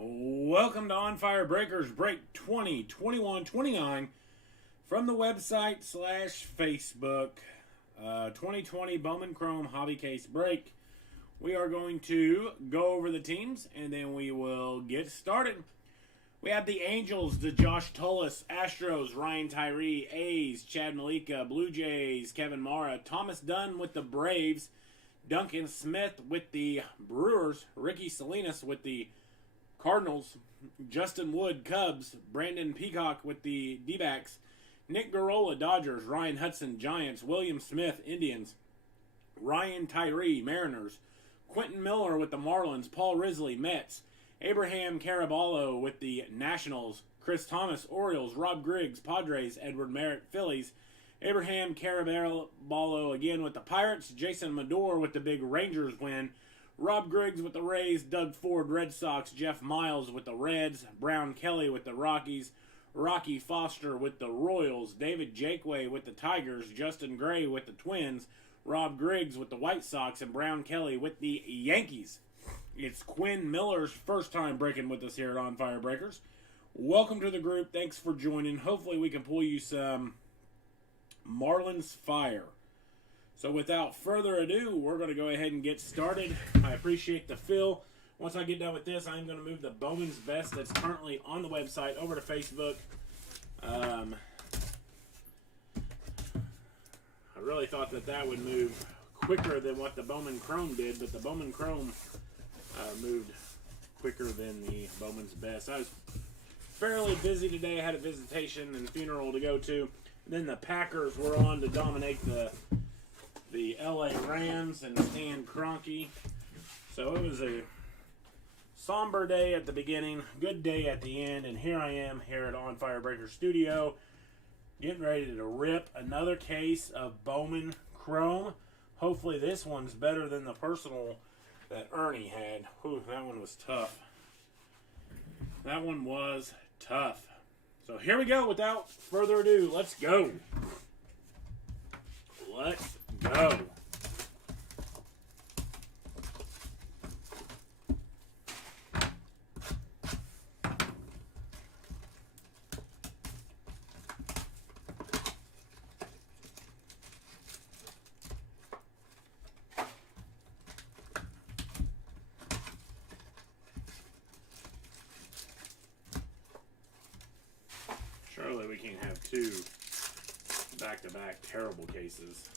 Welcome to On Fire Breakers Break 20, 21, 29 from the website / Facebook 2020 Bowman Chrome Hobby Case Break. We are going to go over the teams and then we will get started. We have the Angels, the Josh Tullis, Astros, Ryan Tyree, A's, Chad Malika, Blue Jays, Kevin Mara, Thomas Dunn with the Braves, Duncan Smith with the Brewers, Ricky Salinas with the Cardinals, Justin Wood, Cubs, Brandon Peacock with the D-backs, Nick Garola, Dodgers, Ryan Hudson, Giants, William Smith, Indians, Ryan Tyree, Mariners, Quentin Miller with the Marlins, Paul Risley, Mets, Abraham Caraballo with the Nationals, Chris Thomas, Orioles, Rob Griggs, Padres, Edward Merritt, Phillies, Abraham Caraballo again with the Pirates, Jason Medor with the big Rangers win, Rob Griggs with the Rays, Doug Ford, Red Sox, Jeff Miles with the Reds, Brown Kelly with the Rockies, Rocky Foster with the Royals, David Jakeway with the Tigers, Justin Gray with the Twins, Rob Griggs with the White Sox, and Brown Kelly with the Yankees. It's Quinn Miller's first time breaking with us here at On Fire Breakers. Welcome to the group. Thanks for joining. Hopefully we can pull you some Marlins Fire. So without further ado, we're going to go ahead and get started. I appreciate the fill. Once I get done with this, I'm going to move the Bowman's Best that's currently on the website over to Facebook. I really thought that would move quicker than what the Bowman Chrome did, but the Bowman Chrome moved quicker than the Bowman's Best. I was fairly busy today. I had a visitation and funeral to go to. And then the Packers were on to dominate the LA Rams and Stan Kroenke. So it was a somber day at the beginning, good day at the end, and here I am here at On Fire Breaker Studio getting ready to rip another case of Bowman Chrome. Hopefully this one's better than the personal that Ernie had. Whew, that one was tough. That one was tough. So here we go. Without further ado, let's go. Let's go. Surely we can't have two back-to-back terrible cases.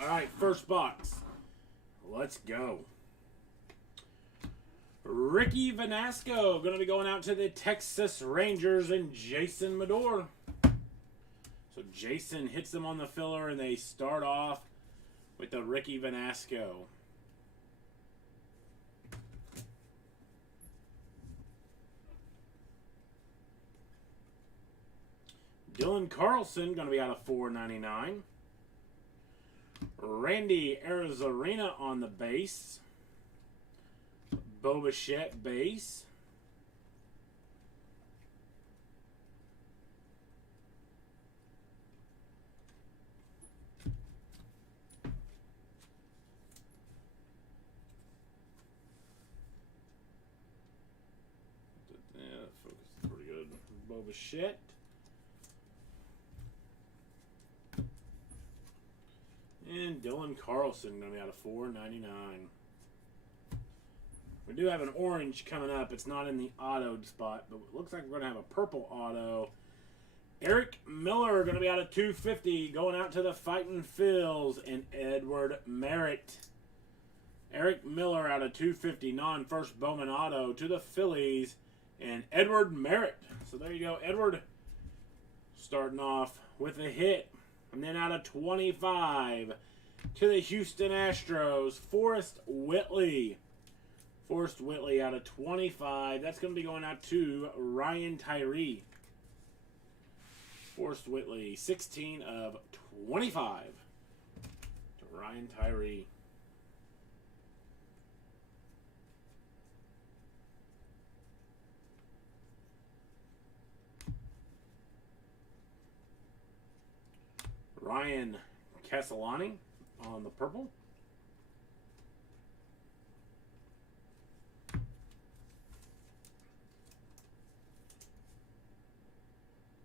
All right, first box. Let's go. Ricky Vanasco going to be going out to the Texas Rangers and Jason Medor. So Jason hits them on the filler and they start off with the Ricky Vanasco. Dylan Carlson going to be out of $4.99. Randy Arizarena on the base. Bobichette base. Yeah, focus is pretty good. Bobichette. And Dylan Carlson going to be out of $4.99. We do have an orange coming up. It's not in the auto spot, but it looks like we're going to have a purple auto. Eric Miller going to be out of $250, going out to the Fightin' Phils, and Edward Merritt. Eric Miller out of 250 non-first Bowman auto to the Phillies. And Edward Merritt. So there you go. Edward starting off with a hit. And then out of 25 to the Houston Astros, Forrest Whitley. Forrest Whitley out of 25. That's going to be going out to Ryan Tyree. Forrest Whitley, 16 of 25 to Ryan Tyree. Ryan Castellani on the purple.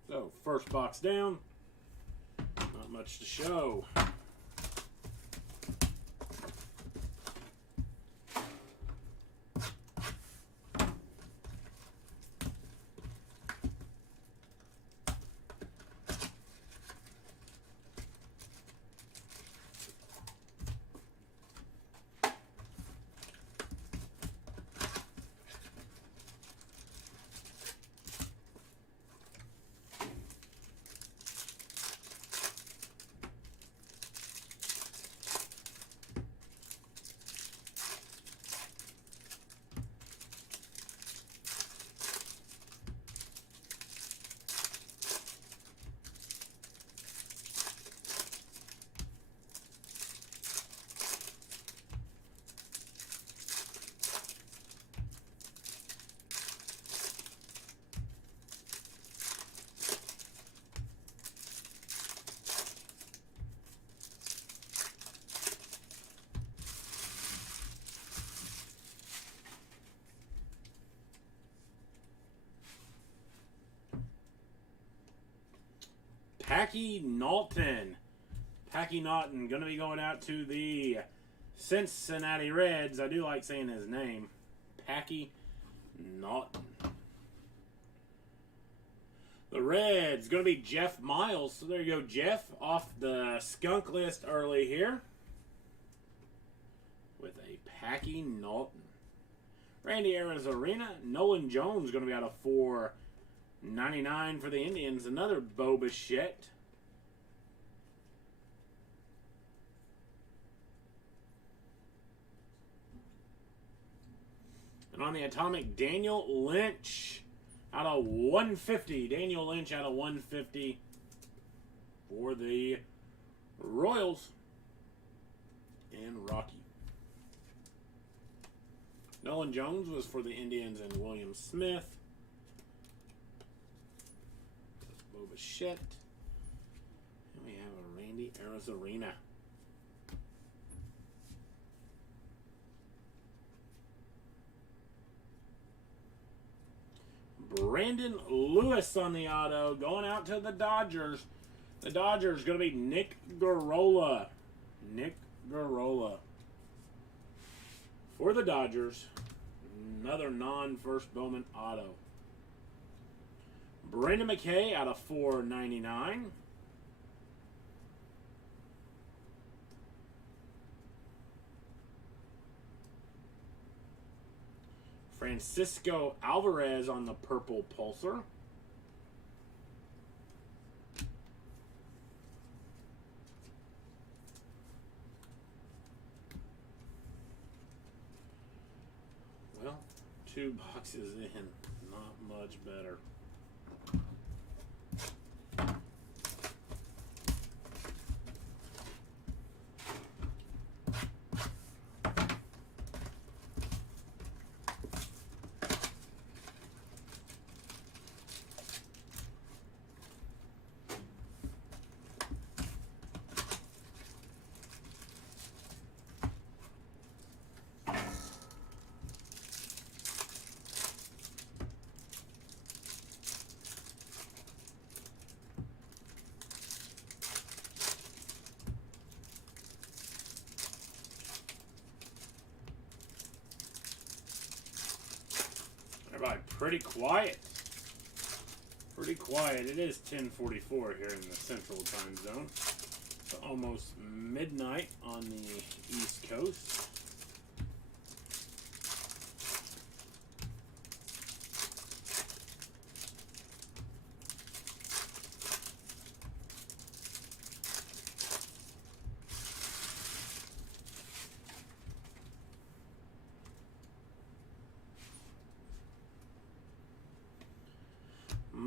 So, first box down. Not much to show. Packy Naughton. Packy Naughton going to be going out to the Cincinnati Reds. I do like saying his name. Packy Naughton. The Reds going to be Jeff Miles. So there you go, Jeff, off the skunk list early here with a Packy Naughton. Randy Arozarena. Nolan Jones going to be out of 499 for the Indians. Another Bo Bichette. And on the atomic, Daniel Lynch out of 150. Daniel Lynch out of 150 for the Royals and Rocky. Nolan Jones was for the Indians and William Smith. Bo Bichette. And we have a Randy Arozarena. Brandon Lewis on the auto, going out to the Dodgers. The Dodgers going to be Nick Garola. Nick Garola. For the Dodgers, another non-first Bowman auto. Brandon McKay out of 499. Francisco Alvarez on the purple pulsar. Well, 2 boxes in, not much better. Everybody pretty quiet. Pretty quiet. It is 10:44 here in the Central Time Zone. So almost midnight on the East Coast.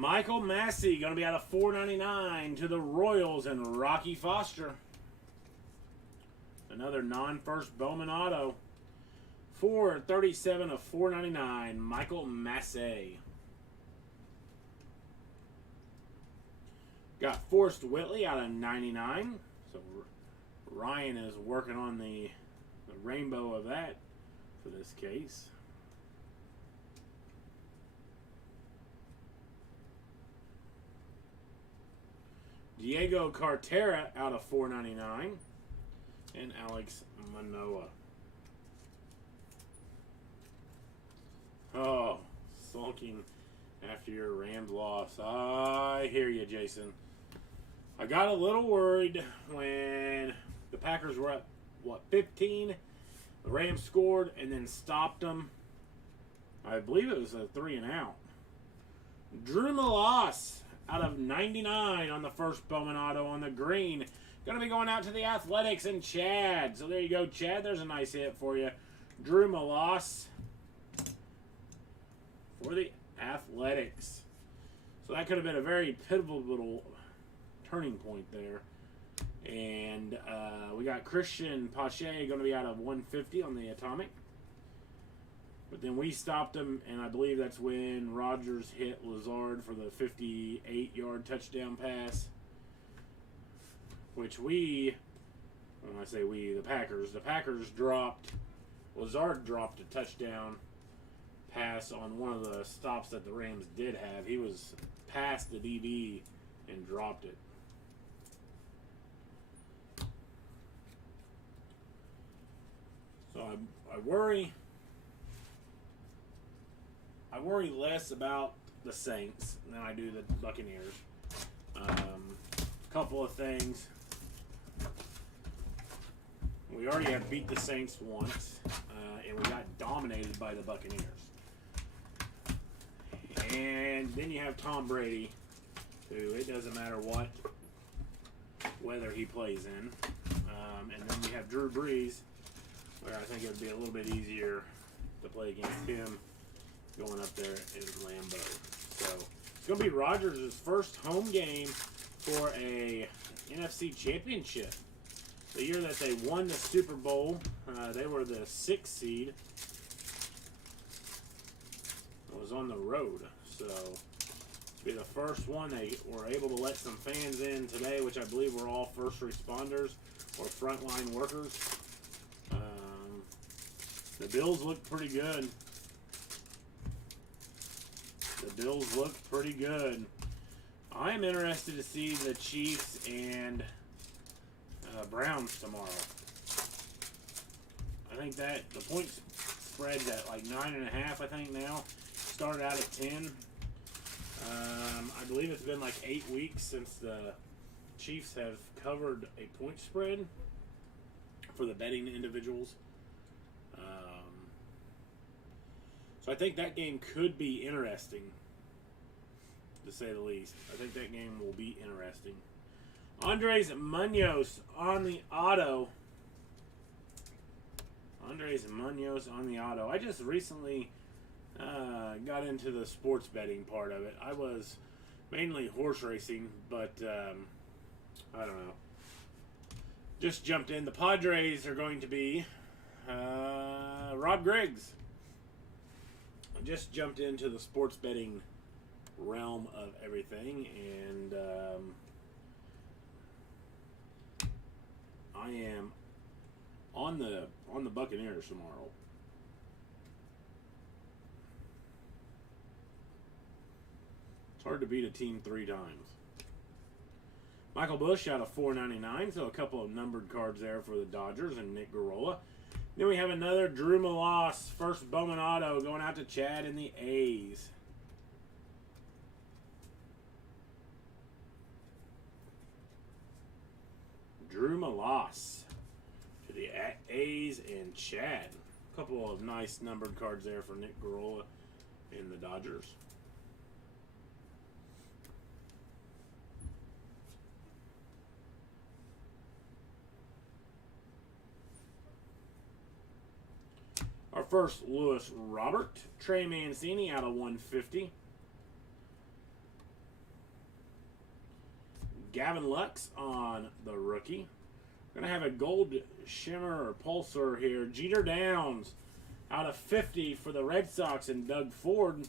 Michael Massey going to be out of 499 to the Royals and Rocky Foster. Another non-first Bowman auto. 437 of 499, Michael Massey. Got Forrest Whitley out of 99. So Ryan is working on the rainbow of that for this case. Diego Cartera out of 499. And Alex Manoah. Oh, sulking after your Rams loss. I hear you, Jason. I got a little worried when the Packers were up, 15? The Rams scored and then stopped them. I believe it was a 3-and-out. Drew Malas out of 99 on the first Bowman auto on the green. Going to be going out to the Athletics and Chad. So there you go, Chad. There's a nice hit for you. Drew Malas for the Athletics. So that could have been a very pivotal turning point there. And we got Christian Pache going to be out of 150 on the Atomic. But then we stopped him, and I believe that's when Rodgers hit Lazard for the 58-yard touchdown pass. Which when I say we, the Packers dropped, Lazard dropped a touchdown pass on one of the stops that the Rams did have. He was past the DB and dropped it. So I worry less about the Saints than I do the Buccaneers. Couple of things. We already have beat the Saints once, and we got dominated by the Buccaneers. And then you have Tom Brady, who it doesn't matter what weather he plays in. And then you have Drew Brees, where I think it would be a little bit easier to play against him going up there in Lambeau. So it's going to be Rodgers' first home game for a NFC Championship. The year that they won the Super Bowl, they were the 6th seed. It was on the road, so it'll be the first one. They were able to let some fans in today, which I believe were all first responders or frontline workers. The Bills look pretty good. I am interested to see the Chiefs and Browns tomorrow. I think that the point spread's at like 9.5. I think now started out at 10. I believe it's been like 8 weeks since the Chiefs have covered a point spread for the betting individuals. So I think that game could be interesting, to say the least. I think that game will be interesting. Andres Munoz on the auto. I just recently got into the sports betting part of it. I was mainly horse racing, but I don't know. Just jumped in. The Padres are going to be Rod Griggs. I just jumped into the sports betting realm of everything, and I am on the Buccaneers tomorrow. It's hard to beat a team 3 times. Michael Bush out of 499, so a couple of numbered cards there for the Dodgers and Nick Garola. Then we have another Drew Malas, first Bowman auto, going out to Chad and the A's. Drew Malas to the A's and Chad. A couple of nice numbered cards there for Nick Garola and the Dodgers. Our first Lewis Robert, Trey Mancini out of 150. Gavin Lux on the rookie. We're going to have a gold shimmer or pulsar here. Jeter Downs out of 50 for the Red Sox and Doug Ford.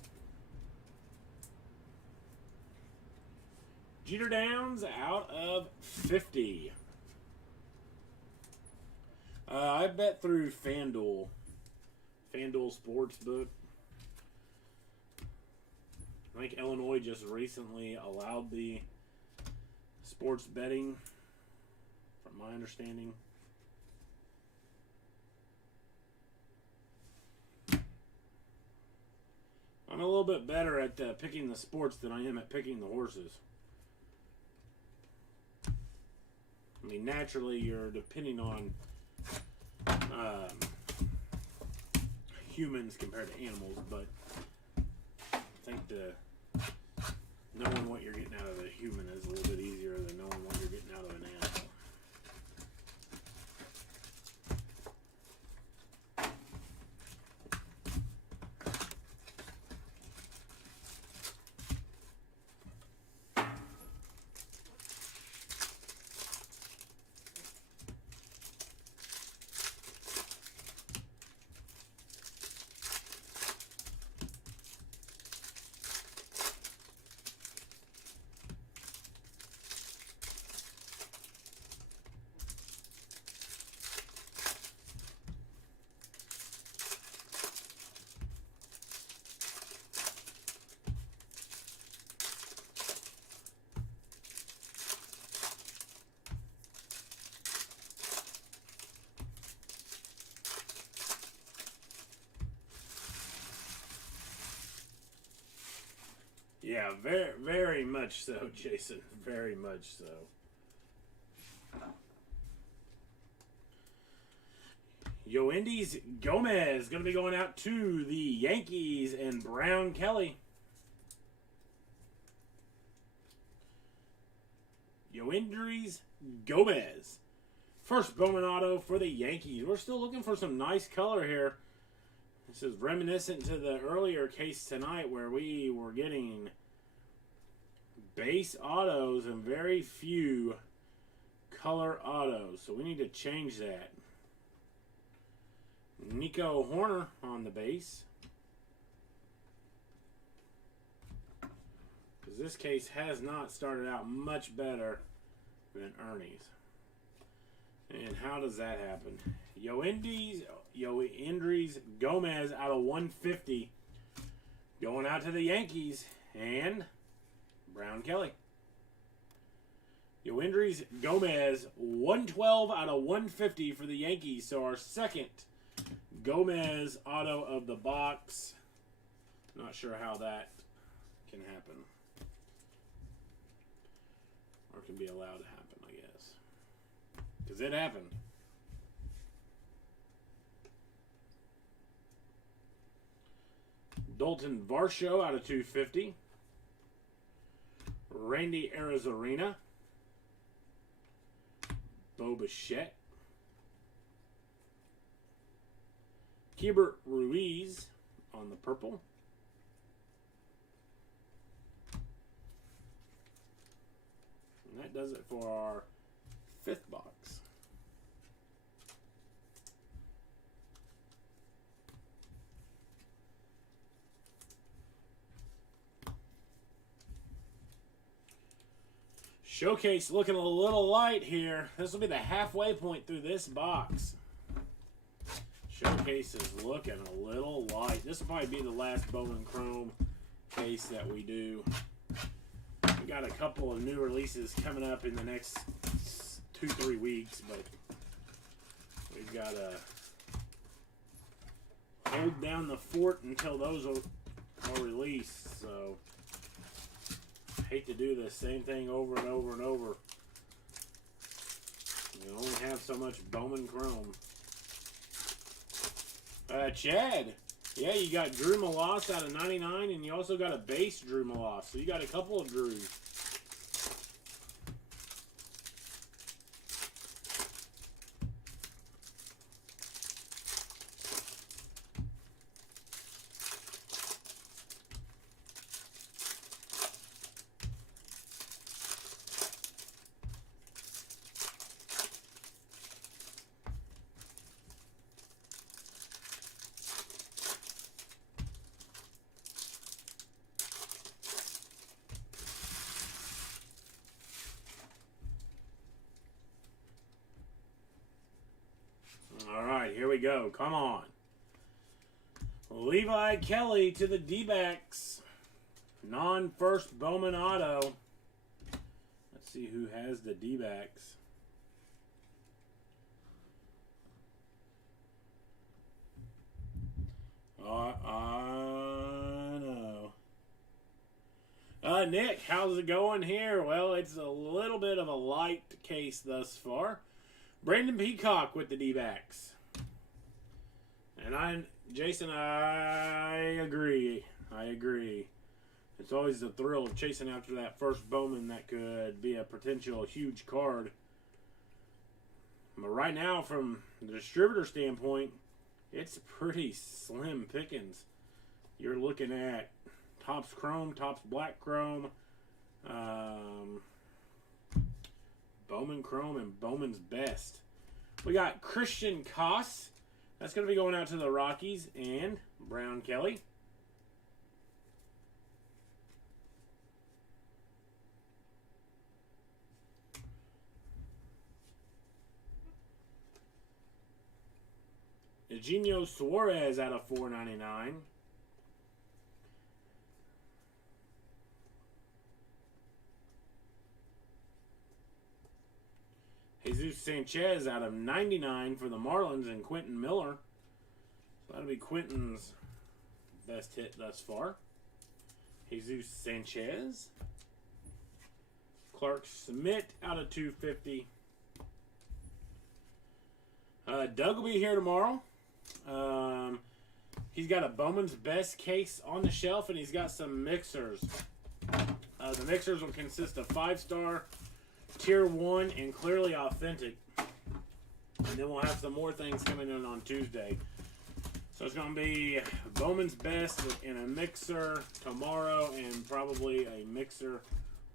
Jeter Downs out of 50. I bet through FanDuel Sportsbook. I think Illinois just recently allowed the sports betting, from my understanding. I'm a little bit better at picking the sports than I am at picking the horses. I mean, naturally, you're depending on humans compared to animals, but I think knowing what you're getting out of a human is a little bit easier than knowing what you're getting out of an animal. Yeah, very, very much so, Jason. Very much so. Yoendy Gomez going to be going out to the Yankees and Brown Kelly. Yoendy Gomez. First Bowman auto for the Yankees. We're still looking for some nice color here. This is reminiscent to the earlier case tonight where we were getting base autos and very few color autos. So we need to change that. Nico Horner on the base. Because this case has not started out much better than Ernie's. And how does that happen? Yoendy Gomez out of 150. Going out to the Yankees and Brown Kelly. Yoendy Gomez 112 out of 150 for the Yankees. So our second Gomez auto of the box. Not sure how that can happen. Or can be allowed to happen, I guess. Because it happened. Dalton Varsho out of 250. Randy Arozarena. Bo Bichette. Keibert Ruiz on the purple. And that does it for our fifth box. Showcase looking a little light here. This will be the halfway point through this box. Showcase is looking a little light. This will probably be the last Bowman Chrome case that we do. We got a couple of new releases coming up in the next 2-3 weeks, but we've got to hold down the fort until those are released. So hate to do the same thing over and over and over. You only have so much Bowman Chrome. Chad. Yeah, you got Drew Molas out of 99, and you also got a base Drew Molas. So you got a couple of Drews. we go. Come on. Levi Kelly to the D-backs. Non-first Bowman auto. Let's see who has the D-backs. I know. Nick, how's it going here? Well, it's a little bit of a light case thus far. Brandon Peacock with the D-backs. And Jason, I agree. It's always the thrill of chasing after that first Bowman that could be a potential huge card. But right now, from the distributor standpoint, it's pretty slim pickings. You're looking at Topps Chrome, Topps Black Chrome, Bowman Chrome, and Bowman's Best. We got Christian Koss. That's going to be going out to the Rockies, and Brown Kelly. Eugenio Suarez out of $4.99. Jesus Sanchez out of 99 for the Marlins, and Quentin Miller. So that'll be Quentin's best hit thus far. Jesus Sanchez. Clark Schmidt out of 250. Doug will be here tomorrow. He's got a Bowman's Best case on the shelf, and he's got some mixers. The mixers will consist of 5-star, Tier 1, and clearly authentic. And then we'll have some more things coming in on Tuesday. So it's going to be Bowman's Best in a mixer tomorrow, and probably a mixer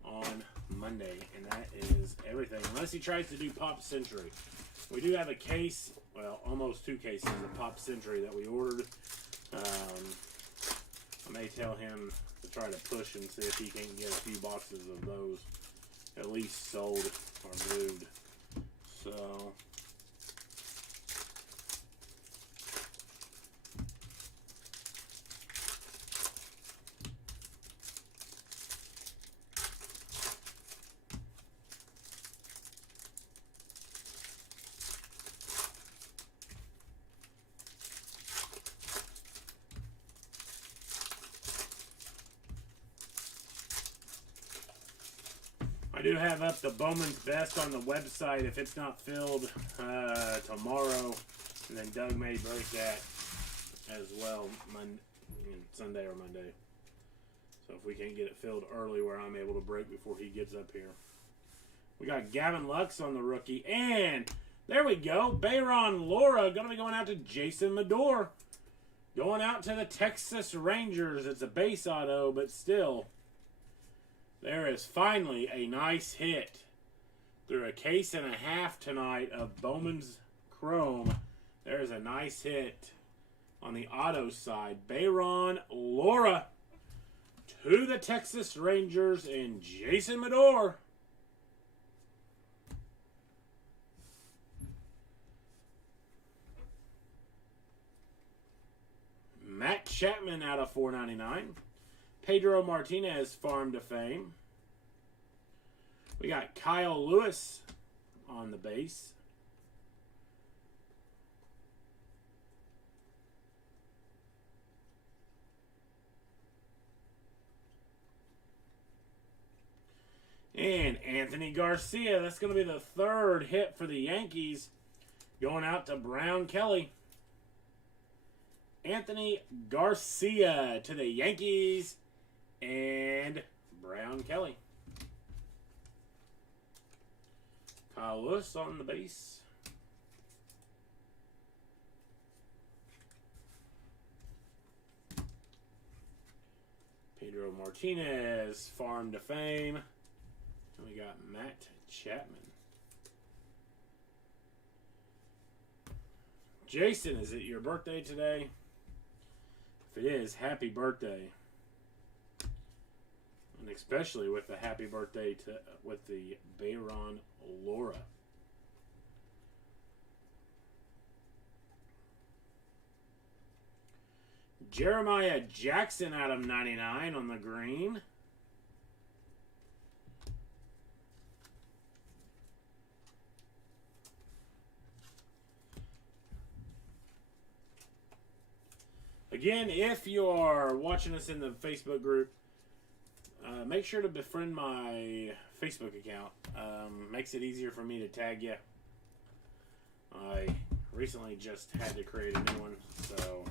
on Monday. And that is everything. Unless he tries to do Pop Century. We do have a case, well, almost 2 cases of Pop Century that we ordered. I may tell him to try to push and see if he can get a few boxes of those at least sold or moved. So I do have up the Bowman's Best on the website if it's not filled tomorrow, and then Doug may break that as well Sunday or Monday. So if we can't get it filled early where I'm able to break before he gets up here. We got Gavin Lux on the rookie, and there we go. Bayron Laura going to be going out to Jason Medor. Going out to the Texas Rangers. It's a base auto, but still. There is finally a nice hit through a case and a half tonight of Bowman's Chrome. There's a nice hit on the auto side. Bayron Laura to the Texas Rangers and Jason Medor. Matt Chapman out of $4.99. Pedro Martinez, Farm to Fame. We got Kyle Lewis on the base. And Anthony Garcia, that's going to be the 3rd hit for the Yankees, going out to Brown Kelly. Anthony Garcia to the Yankees and Brown Kelly. Kyle Lewis on the base. Pedro Martinez, Farm to Fame. And we got Matt Chapman. Jason, is it your birthday today? If it is, happy birthday. And especially with the happy birthday with the Bayron Laura. Jeremiah Jackson out of 99 on the green. Again, if you are watching us in the Facebook group, make sure to befriend my Facebook account. Makes it easier for me to tag you. I recently just had to create a new one, so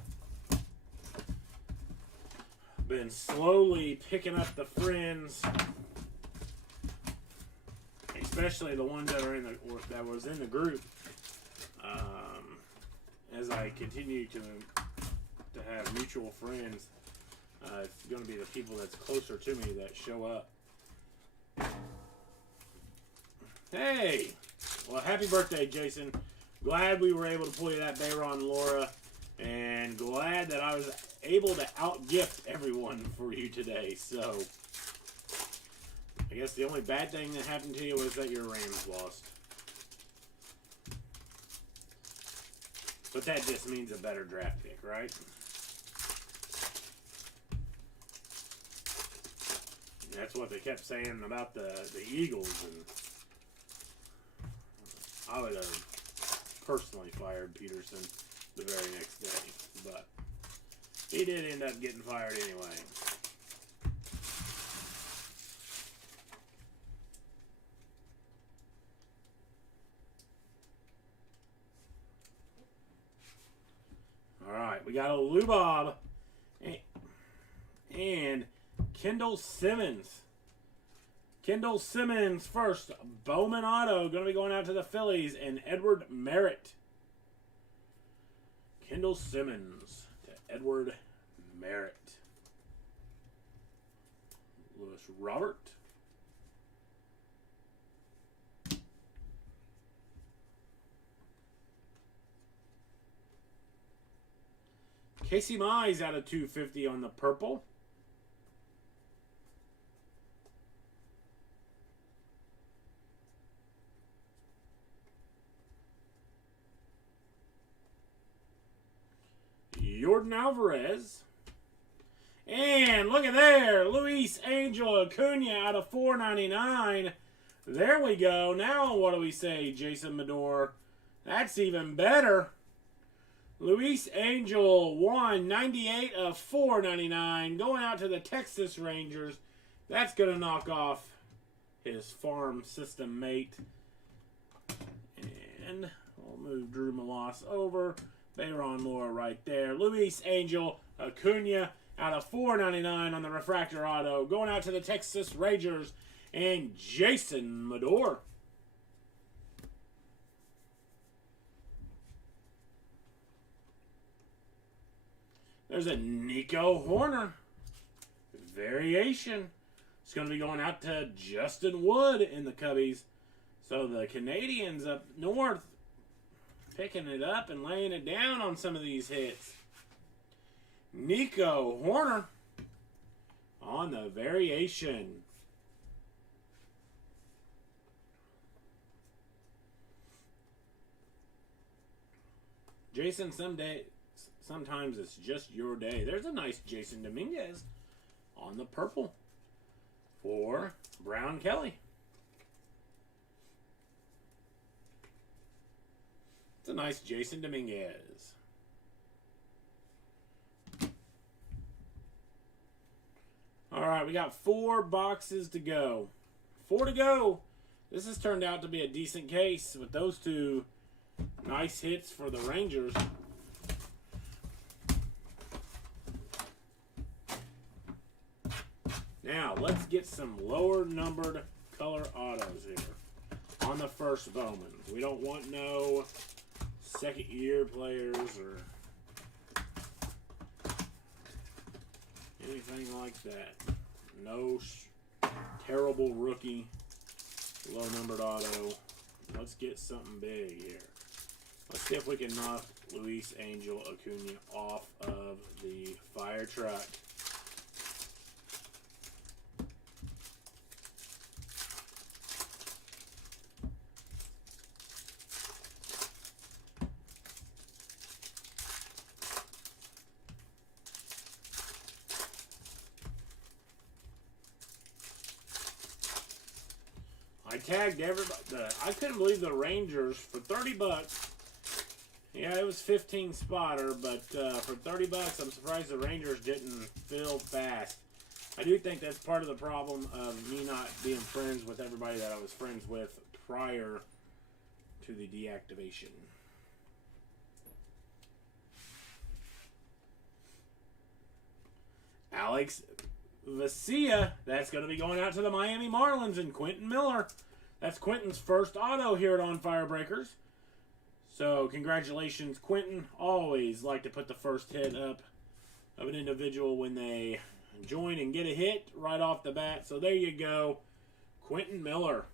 been slowly picking up the friends, especially the ones that are in the that was in the group. As I continue to have mutual friends, it's going to be the people that's closer to me that show up. Hey, well, happy birthday, Jason. Glad we were able to pull you that Bayron Laura, and glad that I was able to outgift everyone for you today. So, I guess the only bad thing that happened to you was that your Rams lost. But that just means a better draft pick, right? That's what they kept saying about the Eagles, and I would have personally fired Peterson the very next day, but he did end up getting fired anyway. All right, we got a Lubob and Kendall Simmons. Kendall Simmons first. Bowman auto going to be going out to the Phillies, and Edward Merritt. Kendall Simmons to Edward Merritt. Lewis Robert. Casey Mize out of 250 on the purple. Jordan Alvarez. And look at there, Luis Angel Acuna out of 499. There we go. Now what do we say, Jason Medor? That's even better. Luis Angel, 198 of 499, going out to the Texas Rangers. That's going to knock off his farm system mate. And we'll move Drew Malas over. Bayron Laura right there. Luis Angel Acuna out of 499 on the refractor auto, going out to the Texas Rangers. And Jason Medor. There's a Nico Horner variation. It's going to be going out to Justin Wood in the Cubbies. So the Canadians up north picking it up and laying it down on some of these hits. Nico Horner on the variation. Jason, sometimes it's just your day. There's a nice Jason Dominguez on the purple for Brown Kelly. It's a nice Jason Dominguez. All right, we got 4 boxes to go. 4 to go. This has turned out to be a decent case with those 2 nice hits for the Rangers. Now, let's get some lower numbered color autos here on the first Bowman. We don't want no second year players or anything like that. No terrible rookie low numbered auto. Let's get something big here. Let's see if we can knock Luis Angel Acuna off of the fire truck. I tagged everybody. I couldn't believe the Rangers for 30 bucks. Yeah, it was 15 spotter, but for 30 bucks, I'm surprised the Rangers didn't fill fast. I do think that's part of the problem of me not being friends with everybody that I was friends with prior to the deactivation. Alex Vesia, that's going to be going out to the Miami Marlins, and Quentin Miller. That's Quentin's first auto here at On Fire Breakers. So, congratulations, Quentin. Always like to put the first hit up of an individual when they join and get a hit right off the bat. So, there you go, Quentin Miller.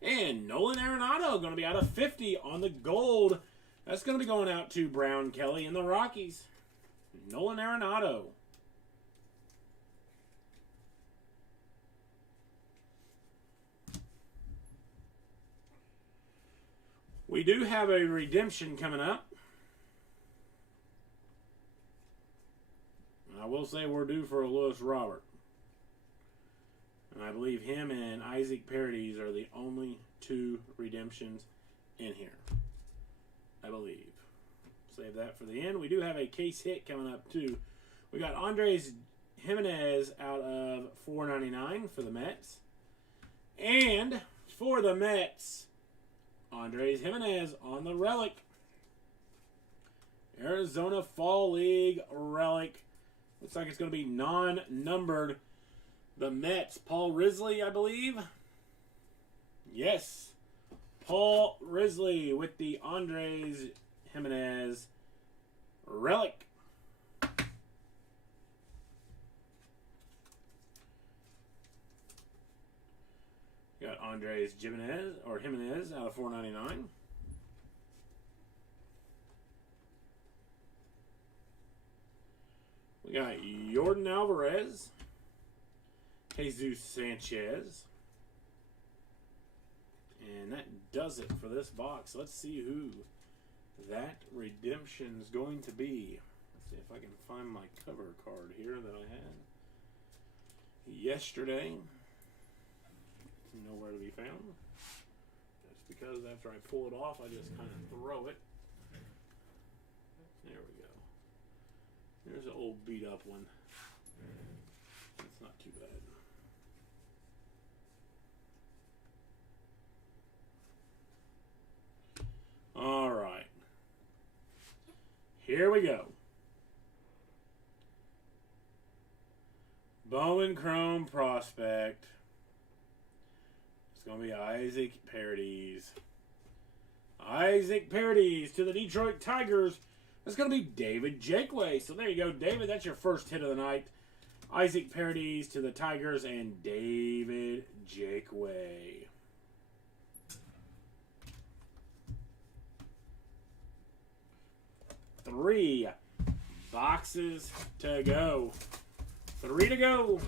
And Nolan Arenado going to be out of 50 on the gold. That's going to be going out to Brown Kelly and the Rockies. Nolan Arenado. We do have a redemption coming up. I will say we're due for a Lewis Robert. And I believe him and Isaac Paredes are the only two redemptions in here. I believe. Save that for the end. We do have a case hit coming up too. We got Andres Jimenez out of $4.99 for the Mets. And for the Mets, Andres Jimenez on the relic. Arizona Fall League relic. Looks like it's going to be non-numbered. The Mets, Paul Risley, I believe. Yes. Paul Risley with the Andres Jimenez relic. Got Andres Jimenez out of $4.99. We got Jordan Alvarez, Jesus Sanchez. And that does it for this box. Let's see who that redemption is going to be. Let's see if I can find my cover card here that I had yesterday. It's nowhere to be found. That's because after I pull it off, I just kind of throw it. There we go. There's an old beat up one. It's not too bad. All right. Here we go. Bowman Chrome Prospect. It's going to be Isaac Paredes. Isaac Paredes to the Detroit Tigers. That's going to be David Jakeway. So there you go, David. That's your first hit of the night. Isaac Paredes to the Tigers and David Jakeway. Three boxes to go. 3 to go.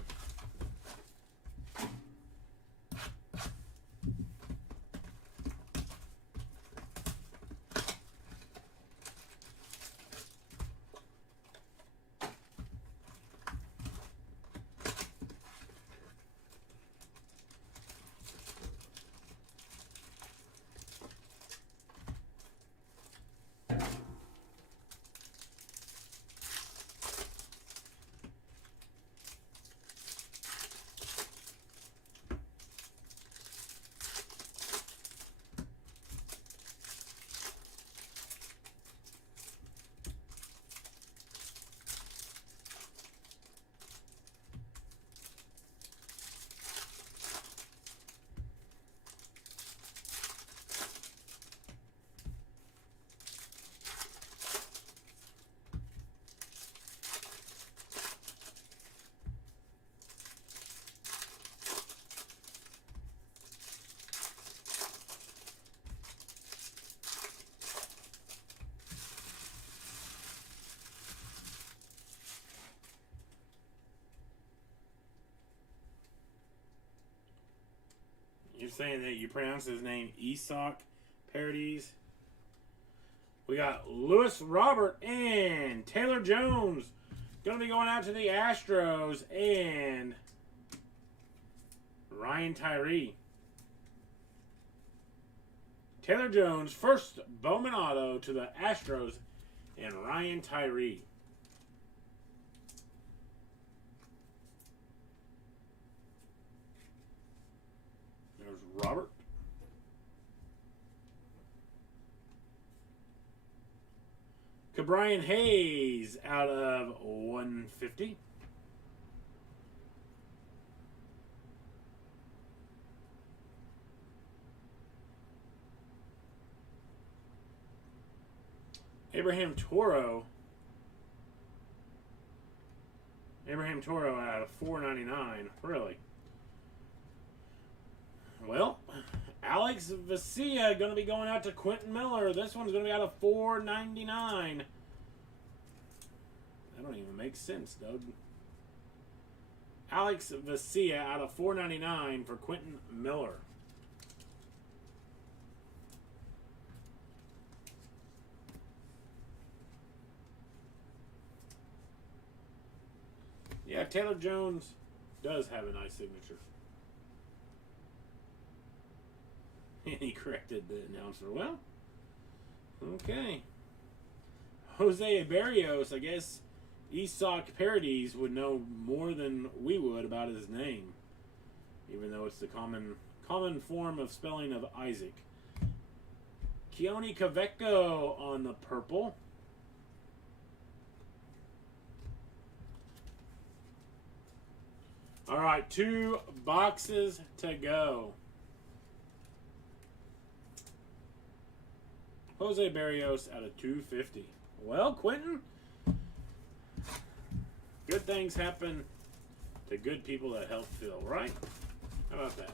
You're saying that you pronounce his name Isaac Paredes. We got Lewis Robert and Taylor Jones. Going to be going out to the Astros. And Ryan Tyree. Taylor Jones, first Bowman auto to the Astros, and Ryan Tyree. There's Robert. Brian Hayes out of 150. Abraham Toro out of 499. Really? Well, Alex Vesia going to be going out to Quentin Miller. This one's going to be out of 499. That don't even make sense, Doug. Alex Vesia out of 499 for Quentin Miller. Yeah, Taylor Jones does have a nice signature. And he corrected the announcer. Well, okay. Jose Barrios, I guess Esoc Parodies would know more than we would about his name, even though it's the common form of spelling of Isaac. Keone Kaveko on the purple. All right, 2 boxes to go. Jose Barrios out of 250. Well, Quentin, good things happen to good people that help Phil, right? How about that?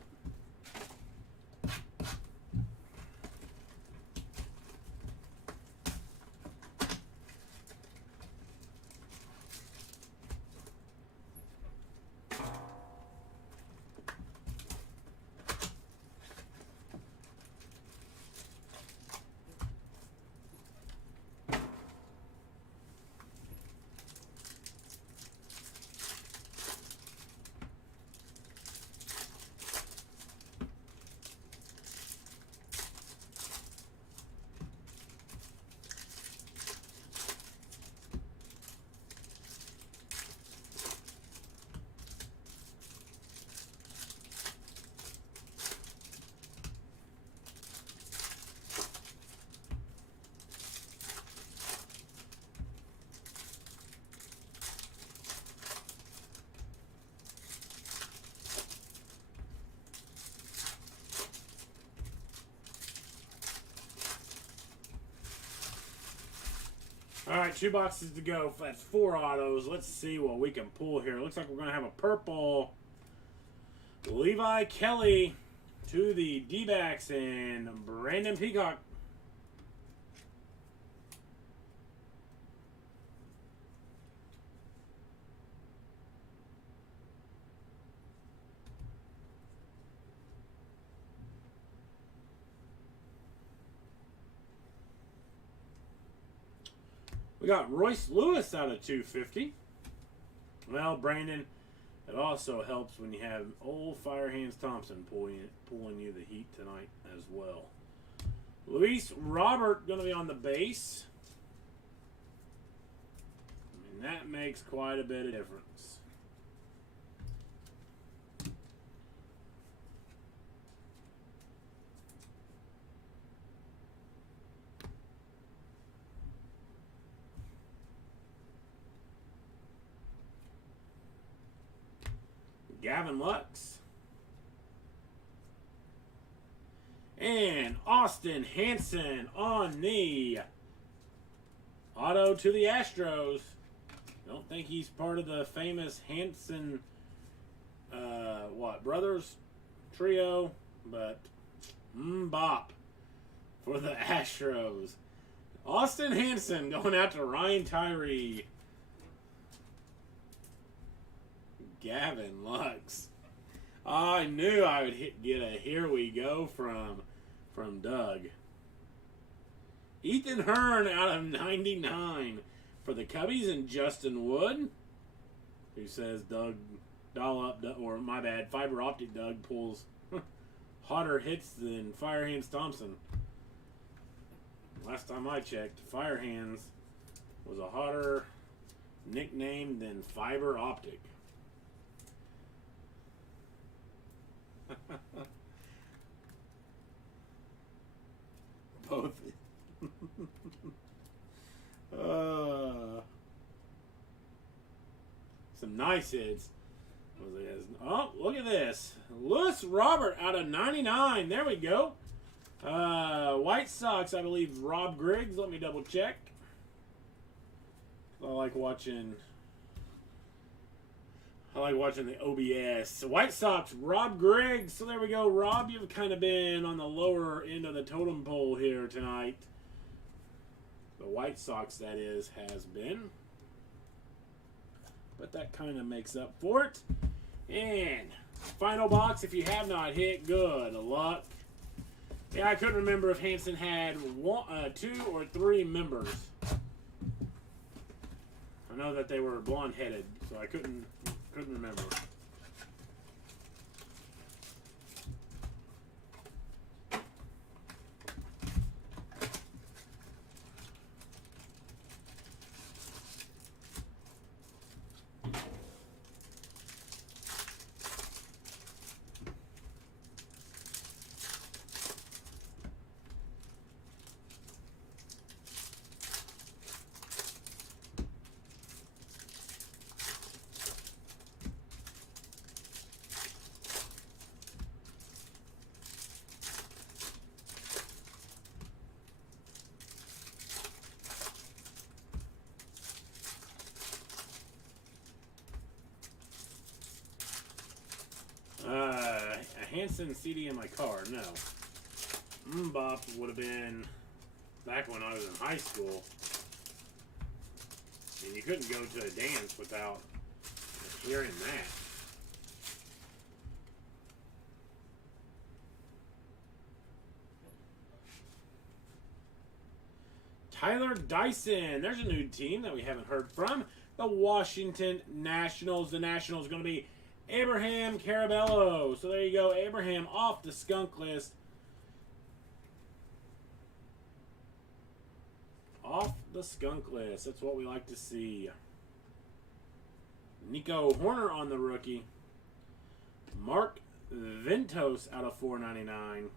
All right, 2 boxes to go. That's 4 autos. Let's see what we can pull here. Looks like we're going to have a purple Levi Kelly to the D-backs and Brandon Peacock. We got Royce Lewis out of 250. Well, Brandon, it also helps when you have old Fire Hands Thompson pulling you the heat tonight as well. Luis Robert going to be on the base. And that makes quite a bit of difference. Gavin Lux. And Austin Hansen on the auto to the Astros. Don't think he's part of the famous Hansen, brothers trio, but bop for the Astros. Austin Hansen going out to Ryan Tyree. Gavin Lux. I knew I would get a here we go from Doug. Ethan Hearn out of 99 for the Cubbies, and Justin Wood, who says Doug or my bad, Fiber Optic Doug pulls hotter hits than Firehands Thompson. Last time I checked, Firehands was a hotter nickname than Fiber Optic. Both. Some nice hits. Oh, look at this. Lewis Robert out of 99. There we go. White Sox, I believe, Rob Griggs. Let me double check. I like watching the OBS. White Sox, Rob Griggs. So there we go. Rob, you've kind of been on the lower end of the totem pole here tonight. The White Sox, that is, has been. But that kind of makes up for it. And final box, if you have not hit, good luck. Yeah, I couldn't remember if Hanson had 2 or 3 members. I know that they were blonde-headed, so I couldn't remember. A Hanson CD in my car, no. Mbop would have been back when I was in high school. And you couldn't go to a dance without hearing that. Tyler Dyson. There's a new team that we haven't heard from. The Washington Nationals. The Nationals going to be Abraham Carabello. So there you go. Abraham off the skunk list. Off the skunk list. That's what we like to see. Nico Horner on the rookie. Mark Ventos out of 499.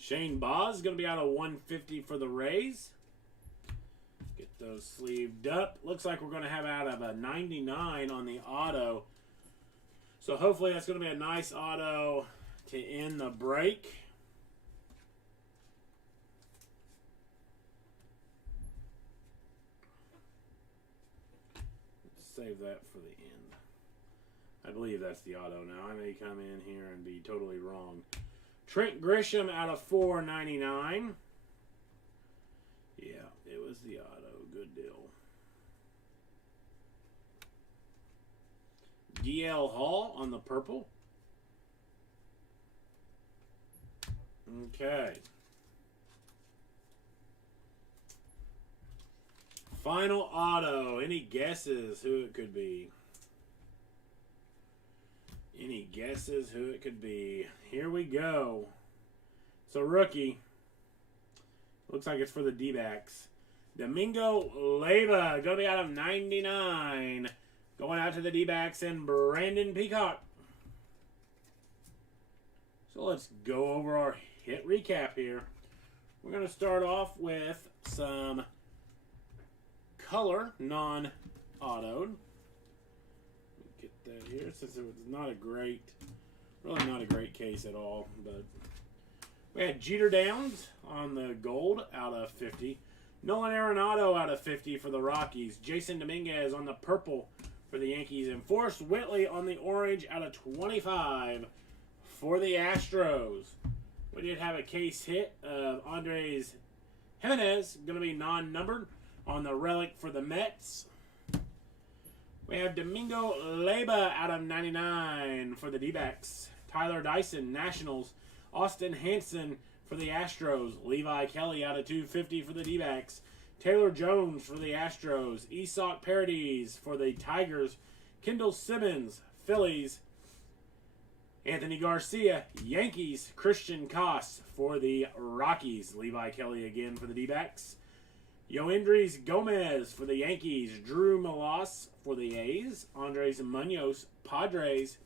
Shane Baz is going to be out of 150 for the Rays. Get those sleeved up. Looks like we're going to have out of a 99 on the auto. So hopefully that's going to be a nice auto to end the break. Let's save that for the end. I believe that's the auto now. I may come in here and be totally wrong. Trent Grisham out of 499. Yeah, it was the auto. Good deal. DL Hall on the purple. Okay. Final auto. Any guesses who it could be? Any guesses who it could be? Here we go. So rookie. Looks like it's for the D-backs. Domingo Leyva. Going to be out of 99. Going out to the D-backs and Brandon Peacock. So let's go over our hit recap here. We're going to start off with some color non-autoed. Get that here since it was not a great, really not a great case at all. But we had Jeter Downs on the gold out of 50. Nolan Arenado out of 50 for the Rockies. Jason Dominguez on the purple for the Yankees. And Forrest Whitley on the orange out of 25 for the Astros. We did have a case hit of Andres Jimenez, going to be non-numbered on the relic for the Mets. We have Domingo Leyva out of 99 for the D-backs. Tyler Dyson, Nationals. Austin Hanson for the Astros. Levi Kelly out of 250 for the D-backs. Taylor Jones for the Astros. Isak Paradis for the Tigers. Kendall Simmons, Phillies. Anthony Garcia, Yankees. Christian Koss for the Rockies. Levi Kelly again for the D-backs. Yoendrys Gomez for the Yankees. Drew Malas for the A's. Andres Munoz, Padres.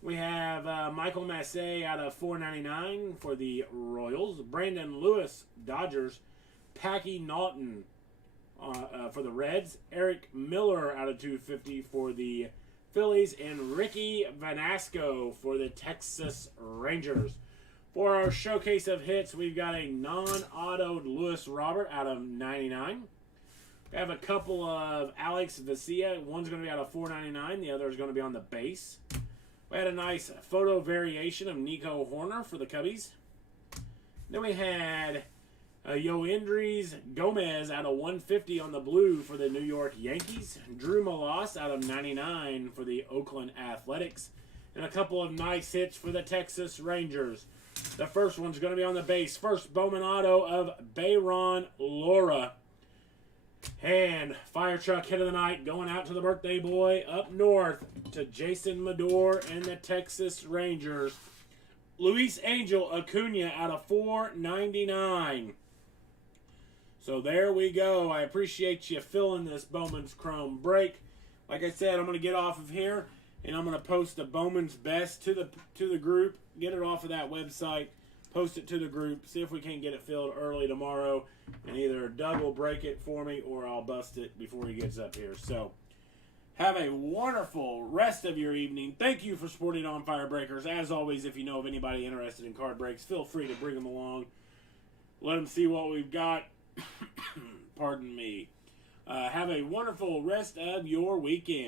We have Michael Massey out of $4.99 for the Royals. Brandon Lewis, Dodgers. Packy Naughton for the Reds. Eric Miller out of $250 for the Phillies. And Ricky Vanasco for the Texas Rangers. For our showcase of hits, we've got a non-autoed Lewis Robert out of $99. We have a couple of Alex Vesia. One's going to be out of $4.99. The other is going to be on the base. We had a nice photo variation of Nico Horner for the Cubbies. Then we had Yoendrys Gomez out of $150 on the blue for the New York Yankees. Drew Malas out of $99 for the Oakland Athletics. And a couple of nice hits for the Texas Rangers. The first one's going to be on the base. First Bowman auto of Bayron Lora. And fire truck hit of the night going out to the birthday boy up north to Jason Medore and the Texas Rangers. Luis Angel Acuna out of $4.99. So there we go. I appreciate you filling this Bowman's Chrome break. Like I said, I'm going to get off of here and I'm going to post the Bowman's Best to the group. Get it off of that website. Post it to the group. See if we can get it filled early tomorrow. And either Doug will break it for me or I'll bust it before he gets up here. So have a wonderful rest of your evening. Thank you for supporting On Fire Breakers. As always, if you know of anybody interested in card breaks, feel free to bring them along. Let them see what we've got. Pardon me. Have a wonderful rest of your weekend.